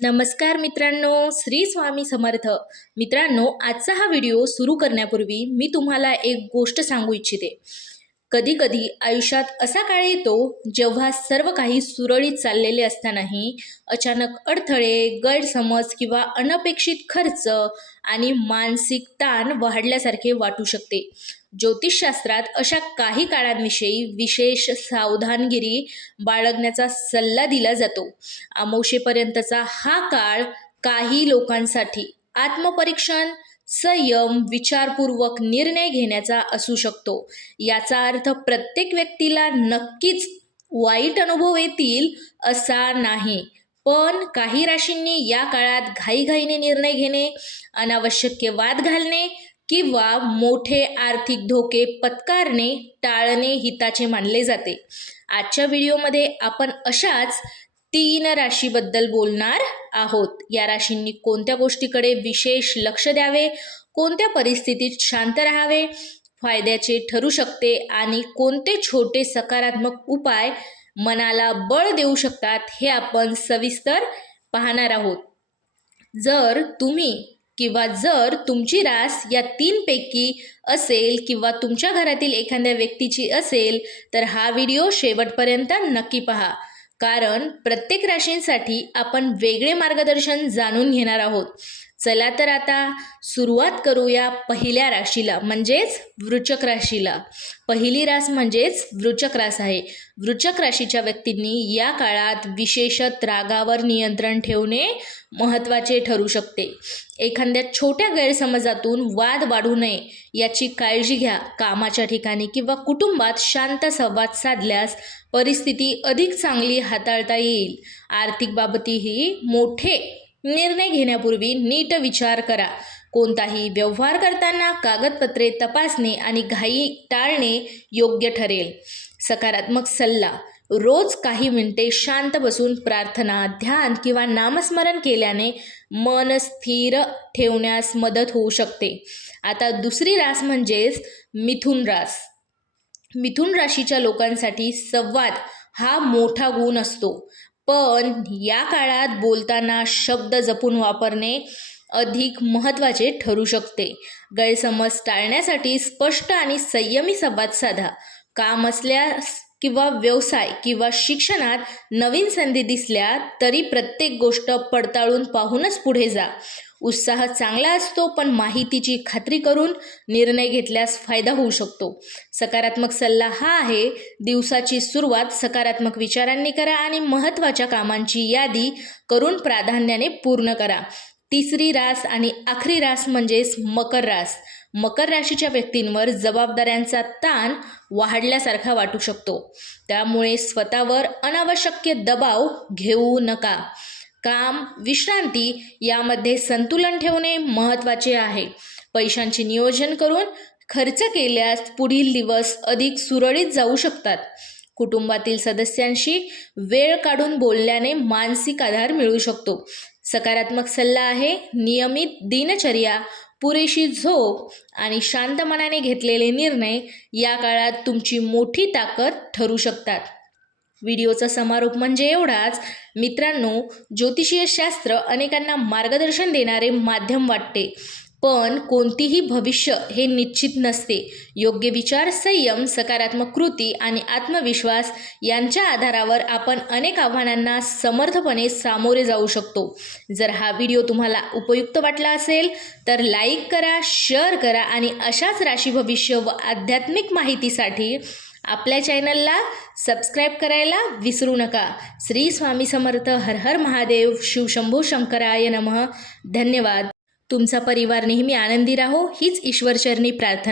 नमस्कार मित्रांनो, श्री स्वामी समर्थ. मित्रांनो, आजचा हा व्हिडिओ सुरू करण्यापूर्वी मी तुम्हाला एक गोष्ट सांगू इच्छिते. कधी कधी आयुष्यात असा काळ येतो जेव्हा सर्व काही सुरळीत चाललेले असतानाही अचानक अडथळे, गैरसमज किंवा अनपेक्षित खर्च आणि मानसिक ताण वाढल्यासारखे वाटू शकते. ज्योतिषशास्त्रात अशा काही काळांविषयी विशेष सावधानगिरी बाळगण्याचा सल्ला दिला जातो. अमावस्येपर्यंतचा हा काळ काही लोकांसाठी आत्मपरीक्षण, संयम, विचारपूर्वक निर्णय घेण्याचा असू शकतो. याचा अर्थ प्रत्येक व्यक्तीला नक्कीच वाईट अनुभव येतील असा नाही, पण काही राशींनी या काळात घाईघाईने निर्णय घेणे, अनावश्यक वाद घालणे किंवा मोठे आर्थिक धोके पत्करणे टाळणे हिताचे मानले जाते. आजच्या व्हिडिओमध्ये आपण अशाच 3 राशीबद्दल बोलणार आहोत. या राशींनी कोणत्या गोष्टीकडे विशेष लक्ष द्यावे, कोणत्या परिस्थितीत शांत राहावे, फायद्याचे ठरू शकते आणि कोणते छोटे सकारात्मक उपाय मनाला बळ देऊ शकतात हे आपण सविस्तर पाहणार आहोत. जर तुमची रास या 3 पैकी असेल किंवा तुमच्या घरातील एखाद्या व्यक्तीची असेल तर हा व्हिडिओ शेवटपर्यंत नक्की पहा, कारण प्रत्येक राशींसाठी आपण वेगळे मार्गदर्शन जाणून घेणार आहोत. चला तर आता सुरुवात करूया पहिल्या राशीला, म्हणजेच वृश्चिक राशीला. पहिली रास म्हणजेच वृश्चिक रास आहे. वृश्चिक राशीच्या व्यक्तींनी या काळात विशेषतः रागावर नियंत्रण ठेवणे महत्त्वाचे ठरू शकते. एखाद्या छोट्या गैरसमजातून वाद वाढू नये याची काळजी घ्या. कामाच्या ठिकाणी किंवा कुटुंबात शांत संवाद साधल्यास परिस्थिती अधिक चांगली हाताळता येईल. आर्थिक बाबतीतही मोठे निर्णय घेण्यापूर्वी नीट विचार करा. कोणताही व्यवहार करताना कागदपत्रे तपासणे आणि घाई टाळणे योग्य ठरेल. सकारात्मक सल्ला: रोज काही मिनिटे शांत बसून प्रार्थना, ध्यान किंवा नामस्मरण केल्याने मन स्थिर ठेवण्यास मदत होऊ शकते. आता दुसरी रास म्हणजेच मिथुन रास. मिथुन राशीच्या लोकांसाठी संवाद हा मोठा गुण असतो, पण या काळात बोलताना शब्द जपून वापरणे अधिक महत्त्वाचे ठरू शकते. गैरसमज टाळण्यासाठी स्पष्ट आणि संयमी संवाद साधा. काम असल्यास किंवा व्यवसाय किंवा शिक्षणात नवीन संधी दिसल्या तरी प्रत्येक गोष्ट पडताळून पाहूनच पुढे जा. उत्साह चांगला असतो, पण माहितीची खात्री करून निर्णय घेतल्यास फायदा होऊ शकतो. सकारात्मक सल्ला हा आहे: दिवसाची सुरुवात सकारात्मक विचारांनी करा आणि महत्त्वाच्या कामांची यादी करून प्राधान्याने पूर्ण करा. तिसरी रास आणि आखरी रास म्हणजेच मकर रास. मकर राशीच्या व्यक्तींवर जबाबदाऱ्यांचा ताण वाढल्यासारखा वाटू शकतो, त्यामुळे स्वतःवर अनावश्यक दबाव घेऊ नका. काम, विश्रांती यामध्ये संतुलन ठेवणे महत्त्वाचे आहे. पैशांचे नियोजन करून खर्च केल्यास पुढील दिवस अधिक सुरळीत जाऊ शकतात. कुटुंबातील सदस्यांशी वेळ काढून बोलल्याने मानसिक आधार मिळू शकतो. सकारात्मक सल्ला आहे: नियमित दिनचर्या, पुरेशी झोप आणि शांत मनाने घेतलेले निर्णय या काळात तुमची मोठी ताकद ठरू शकतात. व्हिडिओचा समारोप म्हणजे एवढाच. मित्रांनो, ज्योतिषीय शास्त्र अनेकांना मार्गदर्शन देणारे माध्यम वाटते, पण कोणतीही भविष्य हे निश्चित नसते. योग्य विचार, संयम, सकारात्मक कृती आणि आत्मविश्वास यांच्या आधारावर आपण अनेक आव्हानांना समर्थपणे सामोरे जाऊ शकतो. जर हा व्हिडिओ तुम्हाला उपयुक्त वाटला असेल तर लाईक करा, शेअर करा आणि अशाच राशी भविष्य व आध्यात्मिक माहितीसाठी आपल्या चॅनलला सबस्क्राईब करायला विसरू नका. श्री स्वामी समर्थ. हर हर महादेव. शिवशंभो शंकराय नमः. धन्यवाद. तुमचा परिवार नेहमी आनंदी राहो हीच ईश्वरचरणी प्रार्थना.